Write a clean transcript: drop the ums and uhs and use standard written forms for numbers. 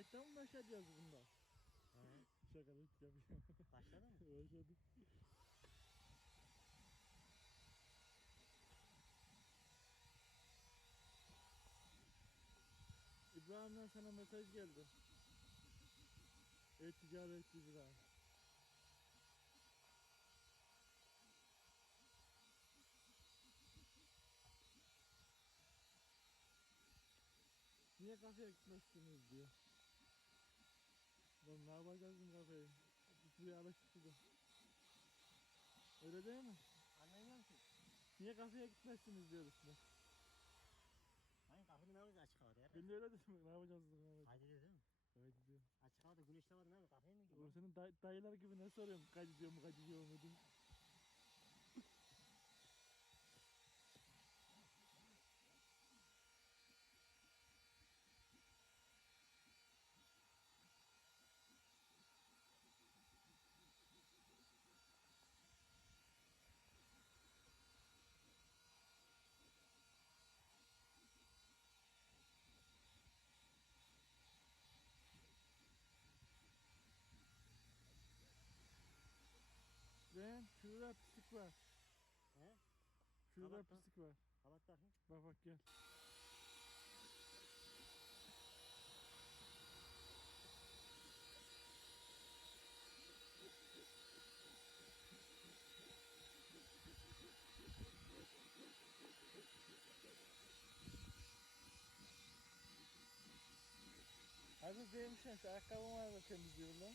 Kayıttan mı başlayacağız bunda? He. Şaka yapıyorum. Başladı mı? Başladı. İbrahim'den sana mesaj geldi. E-ticaretçi İbrahim. Niye kafeye gitmezsiniz diyor. Lan ne yapacağız bu kafeyi? Buraya alıştırdı. Öyle değil mi? Anlamıyorum ki. Niye kafeye gitmezsiniz diyor üstüne. Hani kafede ne yapacağız açık havada ya? Ben de öyle dedim. Ne yapacağız dedim. Haydi diyor değil mi? Haydi diyor. Açık havada güneşli havada ne yapıyor? Kafeye mi gidiyor? Oğlum senin dayılar gibi ne soruyorum? Kaç diyor mu diyor. Ben şurada pislik var. He? Şurada Kapat da. pislik var. Kapat bakayım. Bak gel. Hazır değilmişsin, şu ayakkabımı da temizliyorum lan.